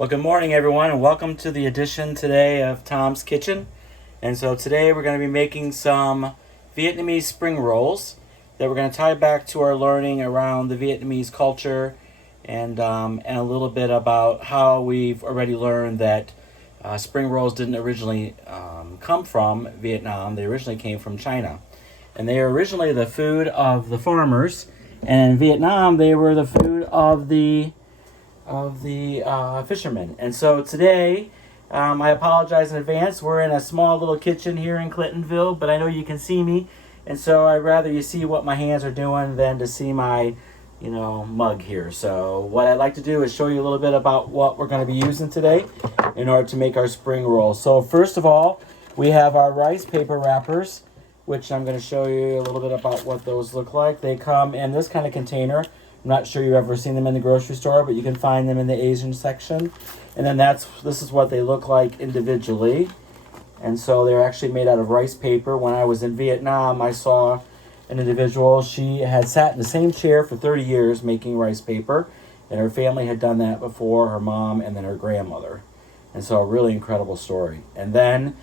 Well, good morning, everyone, and welcome to the edition today of Tom's Kitchen. And so today we're going to be making some Vietnamese spring rolls that we're going to tie back to our learning around the Vietnamese culture and a little bit about how we've already learned that spring rolls didn't originally come from Vietnam. They originally came from China. And they were originally the food of the farmers. And in Vietnam, they were the food of the fishermen. And so today, I apologize in advance. We're in a small little kitchen here in Clintonville, but I know you can see me. And so I'd rather you see what my hands are doing than to see my, mug here. So what I'd like to do is show you a little bit about what we're going to be using today in order to make our spring rolls. So first of all, we have our rice paper wrappers, which I'm going to show you a little bit about what those look like. They come in this kind of container. I'm not sure you've ever seen them in the grocery store, but you can find them in the Asian section. And then this is what they look like individually. And so they're actually made out of rice paper. When I was in Vietnam, I saw an individual. She had sat in the same chair for 30 years making rice paper. And her family had done that before, her mom and then her grandmother. And so a really incredible story. And then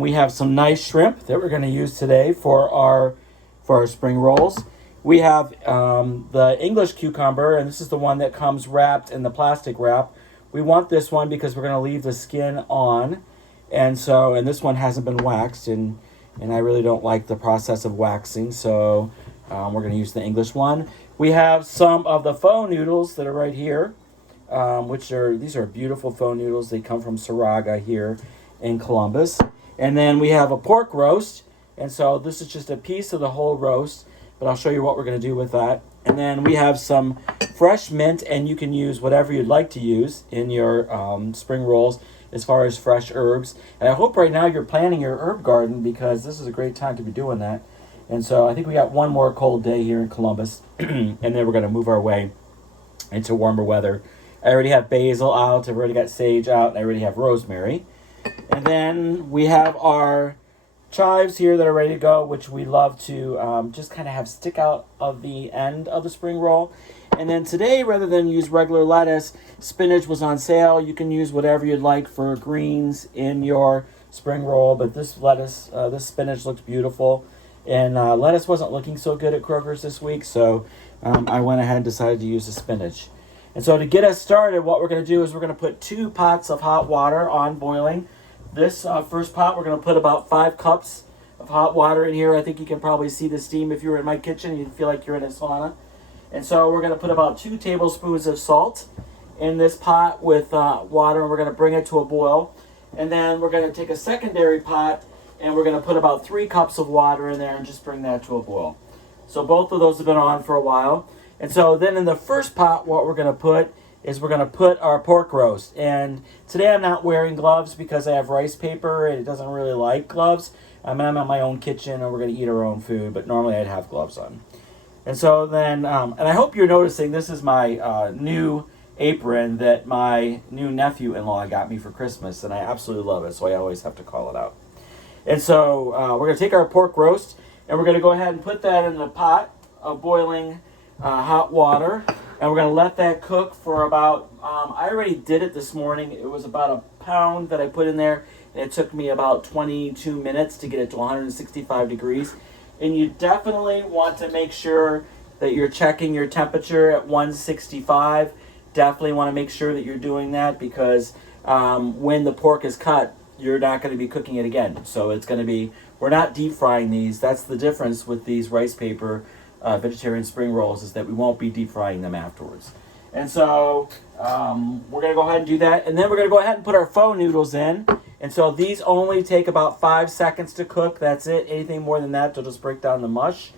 we have some nice shrimp that we're going to use today for our spring rolls. We have the English cucumber, and this is the one that comes wrapped in the plastic wrap. We want this one because we're going to leave the skin on, and this one hasn't been waxed, and I really don't like the process of waxing, so we're going to use the English one. We have some of the pho noodles that are right here, these are beautiful pho noodles. They come from Saraga here in Columbus. And then we have a pork roast, and so this is just a piece of the whole roast, but I'll show you what we're going to do with that. And then we have some fresh mint, and you can use whatever you'd like to use in your spring rolls as far as fresh herbs. And I hope right now you're planting your herb garden because this is a great time to be doing that. And so I think we got one more cold day here in Columbus, and then we're going to move our way into warmer weather. I already have basil out, I've already got sage out, and I already have rosemary. And then we have our chives here that are ready to go, which we love to just kind of have stick out of the end of the spring roll. And then today, rather than use regular lettuce, spinach was on sale. You can use whatever you'd like for greens in your spring roll, but this spinach looks beautiful. And lettuce wasn't looking so good at Kroger's this week, so I went ahead and decided to use the spinach. And so to get us started, what we're going to do is we're going to put 2 pots of hot water on boiling. This first pot, we're going to put about 5 cups of hot water in here. I think you can probably see the steam if you were in my kitchen. You'd feel like you're in a sauna. And so we're going to put about 2 tablespoons of salt in this pot with water, and we're going to bring it to a boil. And then we're going to take a secondary pot, and we're going to put about 3 cups of water in there and just bring that to a boil. So both of those have been on for a while. And so then in the first pot, what we're going to put is we're going to put our pork roast. And today I'm not wearing gloves because I have rice paper and it doesn't really like gloves. I'm in my own kitchen and we're going to eat our own food, but normally I'd have gloves on. And so then, and I hope you're noticing this is my new apron that my new nephew-in-law got me for Christmas, and I absolutely love it, so I always have to call it out. And so we're going to take our pork roast and we're going to go ahead and put that in the pot of boiling hot water. And we're going to let that cook for about, I already did it this morning. It was about a pound that I put in there. And it took me about 22 minutes to get it to 165 degrees. And you definitely want to make sure that you're checking your temperature at 165. Definitely want to make sure that you're doing that because when the pork is cut, you're not going to be cooking it again. So it's going to be, we're not deep frying these. That's the difference with these rice paper vegetarian spring rolls, is that we won't be deep frying them afterwards. And so we're going to go ahead and do that. And then we're going to go ahead and put our pho noodles in. And so these only take about 5 seconds to cook. That's it. Anything more than that, they'll just break down the mush.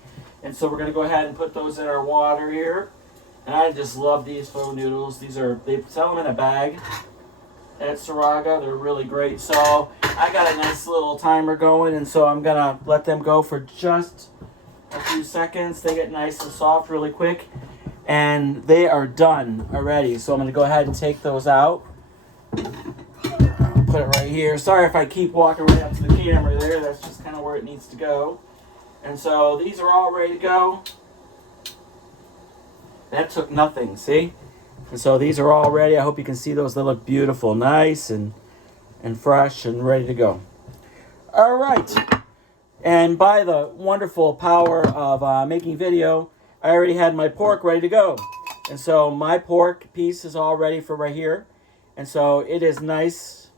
And so we're going to go ahead and put those in our water here. And I just love these pho noodles. They sell them in a bag at Saraga. They're really great. So I got a nice little timer going. And so I'm going to let them go for just a few seconds. They get nice and soft really quick, and they are done already. So I'm going to go ahead and take those out. Put it right here. Sorry if I keep walking right up to the camera there. That's just kind of where it needs to go. And so these are all ready to go. That took nothing, see? And so these are all ready. I hope you can see those. They look beautiful, nice and fresh and ready to go. All right. And by the wonderful power of making video, I already had my pork ready to go. And so my pork piece is all ready for right here. And so it is nice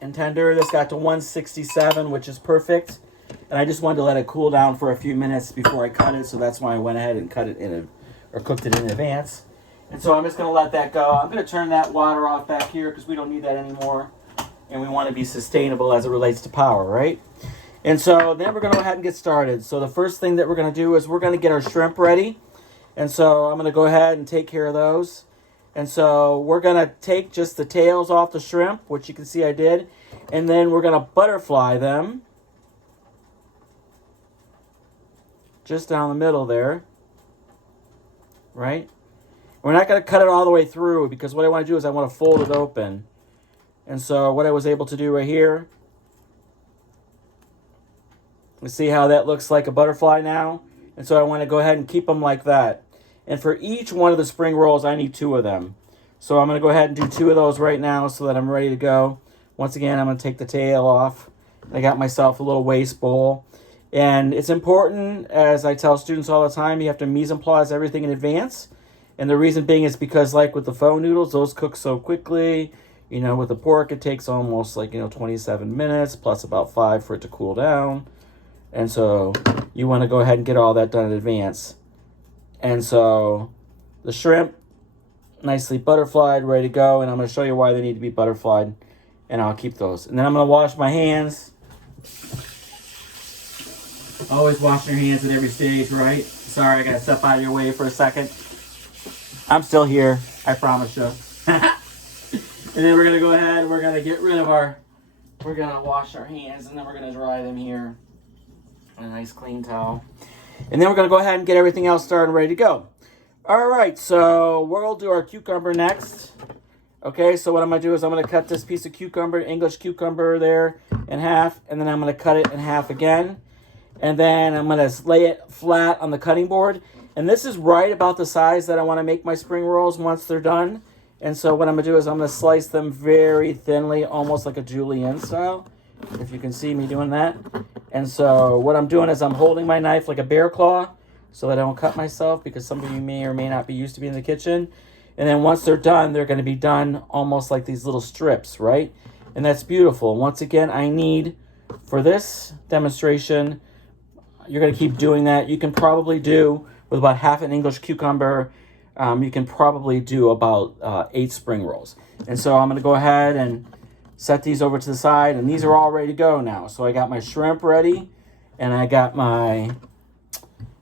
and tender. This got to 167, which is perfect. And I just wanted to let it cool down for a few minutes before I cut it. So that's why I went ahead and cut it or cooked it in advance. And so I'm just going to let that go. I'm going to turn that water off back here because we don't need that anymore. And we want to be sustainable as it relates to power, right? And so then we're going to go ahead and get started. So the first thing that we're going to do is we're going to get our shrimp ready. And so I'm going to go ahead and take care of those. And so we're going to take just the tails off the shrimp, which you can see I did. And then we're going to butterfly them. Just down the middle there. Right? We're not going to cut it all the way through because what I want to do is I want to fold it open. And so what I was able to do right here, you see how that looks like a butterfly now? And so I want to go ahead and keep them like that. And for each one of the spring rolls, I need 2 of them. So I'm going to go ahead and do 2 of those right now so that I'm ready to go. Once again, I'm going to take the tail off. I got myself a little waste bowl. And it's important, as I tell students all the time, you have to mise en place everything in advance. And the reason being is because, like with the pho noodles, those cook so quickly. You know, with the pork, it takes almost 27 minutes, plus about 5 for it to cool down. And so you want to go ahead and get all that done in advance. And so the shrimp, nicely butterflied, ready to go. And I'm going to show you why they need to be butterflied. And I'll keep those. And then I'm going to wash my hands. Always wash your hands at every stage, right? Sorry, I got to step out of your way for a second. I'm still here, I promise you. And then we're going to go ahead and we're going to get rid of we're going to wash our hands and then we're going to dry them here on a nice clean towel. And then we're going to go ahead and get everything else started and ready to go. All right, so we'll do our cucumber next. Okay, so what I'm going to do is I'm going to cut this piece of cucumber, English cucumber there, in half. And then I'm going to cut it in half again. And then I'm going to lay it flat on the cutting board. And this is right about the size that I want to make my spring rolls once they're done. And so what I'm going to do is I'm going to slice them very thinly, almost like a julienne style, if you can see me doing that. And so what I'm doing is I'm holding my knife like a bear claw so that I don't cut myself, because some of you may or may not be used to being in the kitchen. And then once they're done, they're going to be done almost like these little strips, right? And that's beautiful. Once again, I need, for this demonstration, you're going to keep doing that. You can probably do, with about half an English cucumber, you can probably do about 8 spring rolls. And so I'm going to go ahead and set these over to the side. And these are all ready to go now. So I got my shrimp ready. And I got my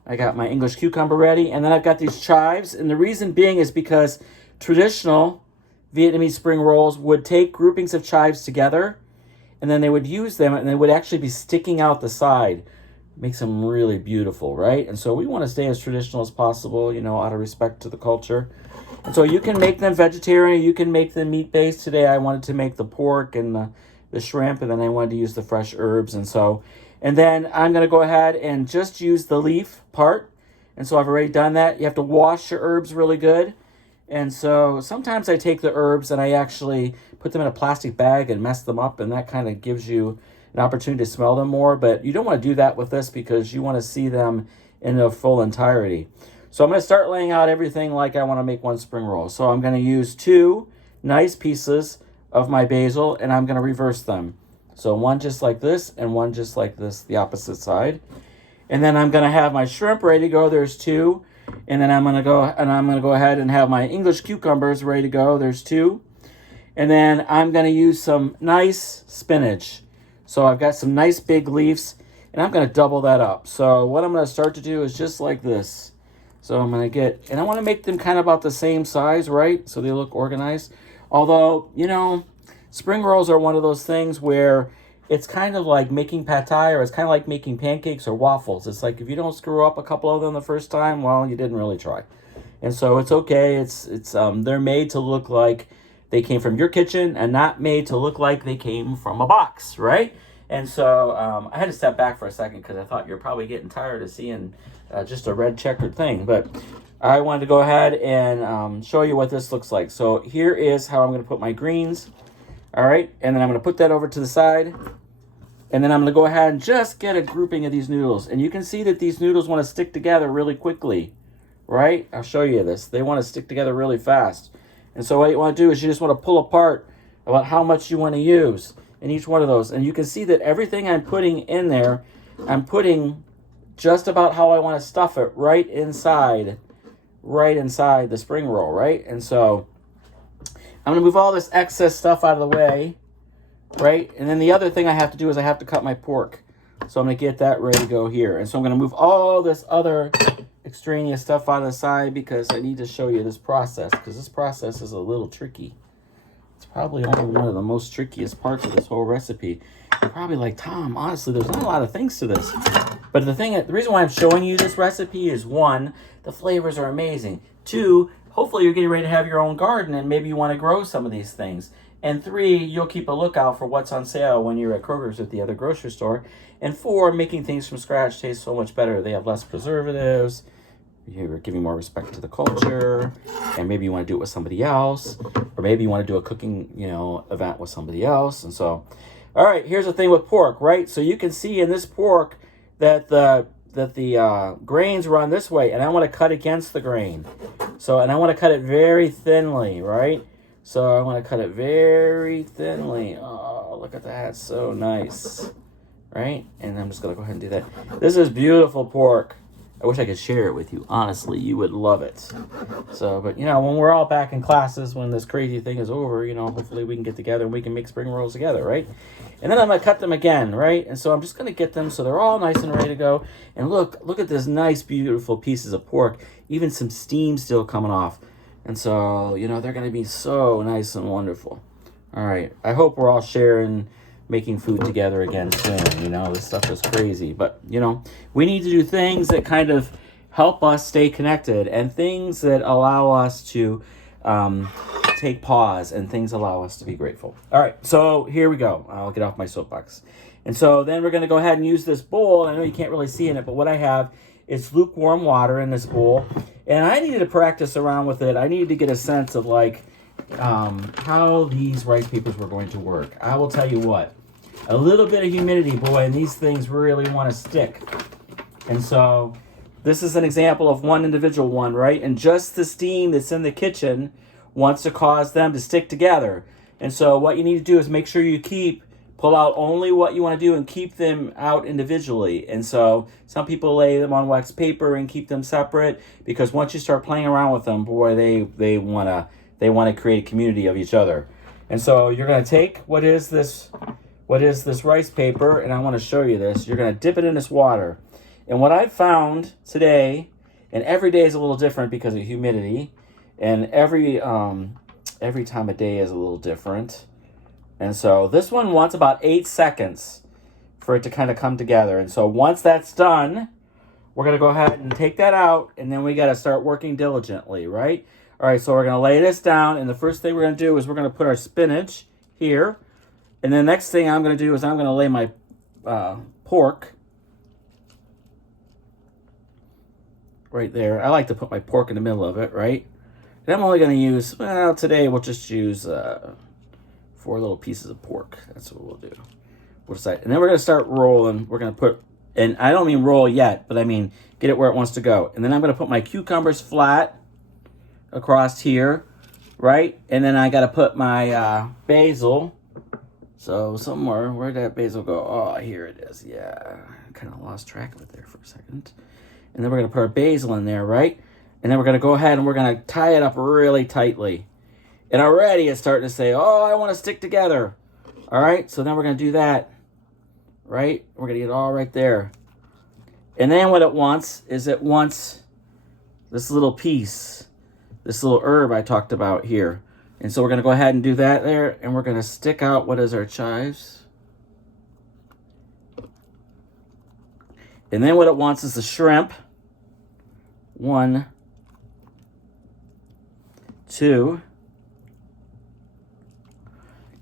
English cucumber ready. And then I've got these chives. And the reason being is because traditional Vietnamese spring rolls would take groupings of chives together. And then they would use them. And they would actually be sticking out the side. Makes them really beautiful, right? And so we want to stay as traditional as possible, you know, out of respect to the culture. And so you can make them vegetarian, you can make them meat-based. Today I wanted to make the pork and the shrimp, and then I wanted to use the fresh herbs. And then I'm going to go ahead and just use the leaf part. And so I've already done that. You have to wash your herbs really good. And so sometimes I take the herbs and I actually put them in a plastic bag and mess them up, and that kind of gives you an opportunity to smell them more, but you don't want to do that with this because you want to see them in their full entirety. So I'm going to start laying out everything like I want to make one spring roll. So I'm going to use 2 nice pieces of my basil and I'm going to reverse them. So one just like this and one just like this, the opposite side. And then I'm going to have my shrimp ready to go. There's 2. And then I'm going to go ahead and have my English cucumbers ready to go. There's 2. And then I'm going to use some nice spinach. So I've got some nice big leaves, and I'm going to double that up. So what I'm going to start to do is just like this. So I'm going to get, and I want to make them kind of about the same size, right? So they look organized. Although, you know, spring rolls are one of those things where it's kind of like making pad thai, or it's kind of like making pancakes or waffles. It's like if you don't screw up a couple of them the first time, well, you didn't really try. And so it's okay. They're made to look like they came from your kitchen and not made to look like they came from a box, right? And so I had to step back for a second because I thought you're probably getting tired of seeing just a red checkered thing. But I wanted to go ahead and show you what this looks like. So here is how I'm going to put my greens. All right, and then I'm going to put that over to the side. And then I'm going to go ahead and just get a grouping of these noodles. And you can see that these noodles want to stick together really quickly, right? I'll show you this. They want to stick together really fast. And so what you want to do is you just want to pull apart about how much you want to use in each one of those. And you can see that everything I'm putting in there, I'm putting just about how I want to stuff it right inside the spring roll, right? And so I'm going to move all this excess stuff out of the way, right? And then the other thing I have to do is I have to cut my pork. So I'm going to get that ready to go here. And so I'm going to move all this other extraneous stuff out of the side because I need to show you this process, because this process is a little tricky. It's probably only one of the most trickiest parts of this whole recipe. You're probably like, Tom, honestly, there's not a lot of things to this. But the reason why I'm showing you this recipe is, one, the flavors are amazing. Two, hopefully you're getting ready to have your own garden and maybe you want to grow some of these things. And three, you'll keep a lookout for what's on sale when you're at Kroger's at the other grocery store. And four, making things from scratch tastes so much better. They have less preservatives. You're giving more respect to the culture, and maybe you want to do it with somebody else, or maybe you want to do a cooking, event with somebody else. And so, all right, here's the thing with pork, right? So you can see in this pork that the grains run this way, and I want to cut against the grain. So, and I want to cut it very thinly, right? So I want to cut it very thinly. Oh, look at that, so nice, right? And I'm just gonna go ahead and do that. This is beautiful pork. I wish I could share it with you. Honestly, you would love it. So, but when we're all back in classes, when this crazy thing is over, hopefully we can get together and we can make spring rolls together, right? And then I'm going to cut them again, right? And so I'm just going to get them so they're all nice and ready to go. And look at this nice, beautiful pieces of pork. Even some steam still coming off. And so, they're going to be so nice and wonderful. All right. I hope we're all sharing, making food together again soon. This stuff is crazy, but we need to do things that kind of help us stay connected, and things that allow us to take pause, and things allow us to be grateful. All right, so here we go. I'll get off my soapbox. And so then we're going to go ahead and use this bowl. I know you can't really see in it, but what I have is lukewarm water in this bowl, and I needed to practice around with it. I needed to get a sense of how these rice papers were going to work. I will tell you what, a little bit of humidity, boy, and these things really want to stick. And so this is an example of one individual one, right? And just the steam that's in the kitchen wants to cause them to stick together. And so what you need to do is make sure you pull out only what you want to do and keep them out individually. And so some people lay them on wax paper and keep them separate, because once you start playing around with them, boy, they want to create a community of each other. And so you're going to take what is this rice paper, and I want to show you this. You're going to dip it in this water. And what I've found today, and every day is a little different because of humidity, and every time of day is a little different. And so this one wants about 8 seconds for it to kind of come together. And so once that's done, we're going to go ahead and take that out, and then we got to start working diligently, right? All right, so we're going to lay this down, and the first thing we're going to do is we're going to put our spinach here. And the next thing I'm going to do is I'm going to lay my pork right there. I like to put my pork in the middle of it, right? And I'm only going to use, today we'll just use 4 little pieces of pork. That's what we'll do. We'll decide. And then we're going to start rolling. We're going to put, and I don't mean roll yet, but I mean get it where it wants to go. And then I'm going to put my cucumbers flat across here, right? And then I got to put my basil. So somewhere, where'd that basil go? Oh, here it is. Yeah, I kind of lost track of it there for a second. And then we're going to put our basil in there, right? And then we're going to go ahead and we're going to tie it up really tightly. And already it's starting to say, oh, I want to stick together. All right, so then we're going to do that, right? We're going to get it all right there. And then what it wants is it wants this little piece, this little herb I talked about here. And so we're going to go ahead and do that there, and we're going to stick out what is our chives. And then what it wants is the shrimp. 1, 2.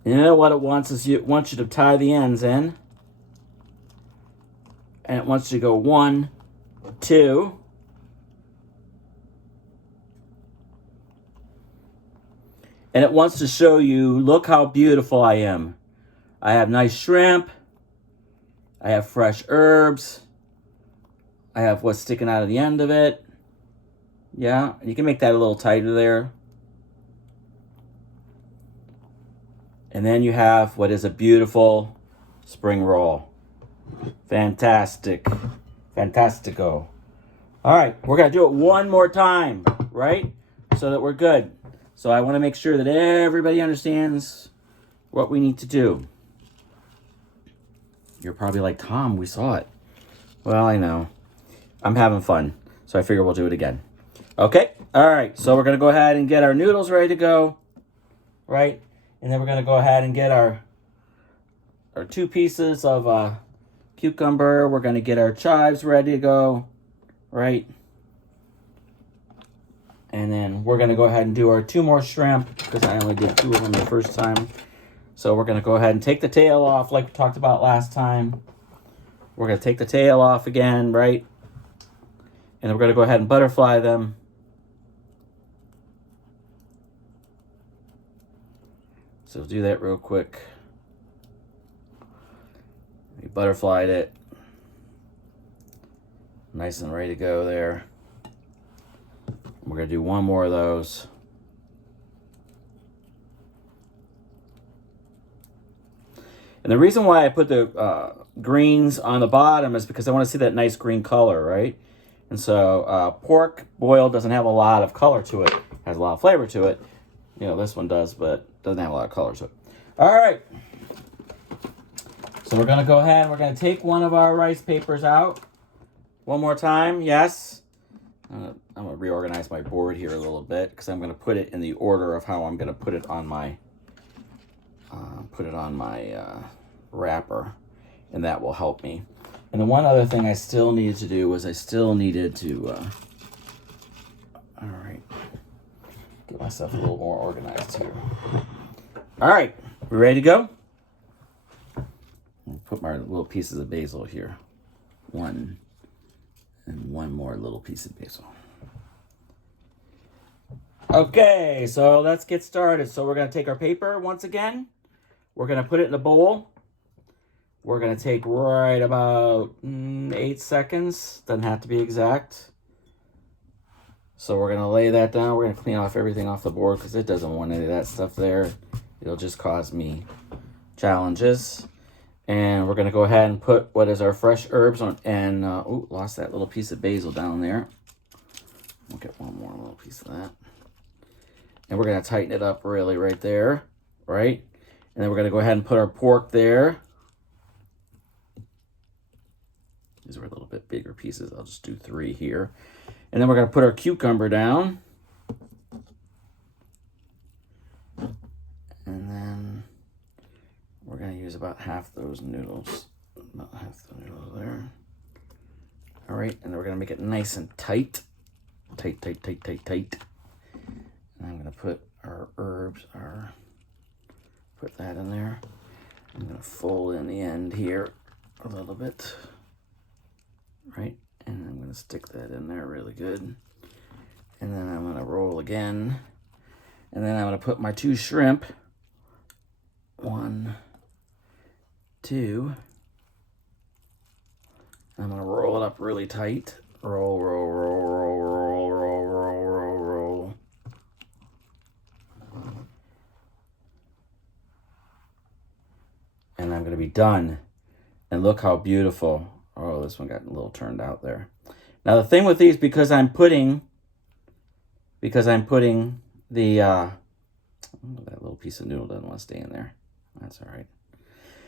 And then what it wants is it wants you to tie the ends in. And it wants you to go 1, 2. And it wants to show you, look how beautiful I am. I have nice shrimp. I have fresh herbs. I have what's sticking out of the end of it. Yeah, you can make that a little tighter there. And then you have what is a beautiful spring roll. Fantastic. Fantastico. All right, we're going to do it one more time, right? So that we're good. So I want to make sure that everybody understands what we need to do. You're probably like, Tom, we saw it. Well, I know. I'm having fun, so I figure we'll do it again. Okay, all right, so we're going to go ahead and get our noodles ready to go, right? And then we're going to go ahead and get our 2 pieces of cucumber. We're going to get our chives ready to go, right? And then we're going to go ahead and do our 2 more shrimp because I only did 2 of them the first time. So we're going to go ahead and take the tail off like we talked about last time. We're going to take the tail off again, right? And then we're going to go ahead and butterfly them. So do that real quick. We butterflied it. Nice and ready to go there. We're going to do 1 more of those. And the reason why I put the greens on the bottom is because I want to see that nice green color, right? And so pork boiled doesn't have a lot of color to it. It has a lot of flavor to it. You know, this one does, but doesn't have a lot of color to it. All right. So we're going to go ahead. We're going to take one of our rice papers out. One more time. Yes. I'm going to reorganize my board here a little bit because I'm going to put it in the order of how I'm going to put it on my wrapper, and that will help me. And the one other thing I still needed to do was I still needed to all right, get myself a little more organized here. All right, we ready to go? I'll put my little pieces of basil here. 1 and 1 more little piece of basil. Okay, so let's get started. So we're going to take our paper once again. We're going to put it in a bowl. We're going to take right about 8 seconds. Doesn't have to be exact. So we're going to lay that down. We're going to clean off everything off the board because it doesn't want any of that stuff there. It'll just cause me challenges. And we're going to go ahead and put what is our fresh herbs on. And, ooh, lost that little piece of basil down there. We'll get 1 more little piece of that. And we're going to tighten it up really right there, right? And then we're going to go ahead and put our pork there. These are a little bit bigger pieces. I'll just do 3 here. And then we're going to put our cucumber down. And then we're going to use about half those noodles. About half the noodles there. All right, and then we're going to make it nice and tight. Tight, tight, tight, tight, tight. And I'm going to put our herbs, put that in there. I'm going to fold in the end here a little bit. Right, and I'm going to stick that in there really good. And then I'm going to roll again. And then I'm going to put my 2 shrimp. 1, 2. I'm going to roll it up really tight. Roll, roll, roll, roll, roll, roll, roll, roll, roll. And I'm going to be done. And look how beautiful. Oh, this one got a little turned out there. Now the thing with these, because I'm putting the that little piece of noodle doesn't want to stay in there. That's all right.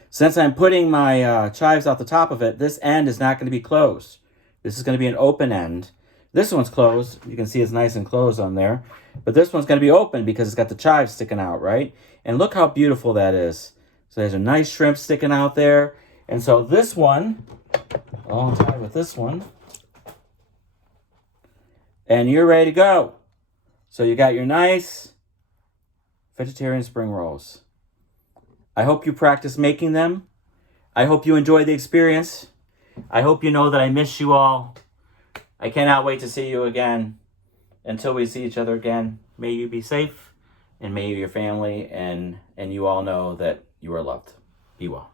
Since I'm putting my chives out the top of it, this end is not going to be closed. This is going to be an open end. This one's closed. You can see it's nice and closed on there. But this one's going to be open because it's got the chives sticking out, right? And look how beautiful that is. So there's a nice shrimp sticking out there. And so this one, alongside with this one, and you're ready to go. So you got your nice vegetarian spring rolls. I hope you practice making them. I hope you enjoy the experience. I hope you know that I miss you all. I cannot wait to see you again. Until we see each other again, may you be safe, and may your family and you all know that you are loved. Be well.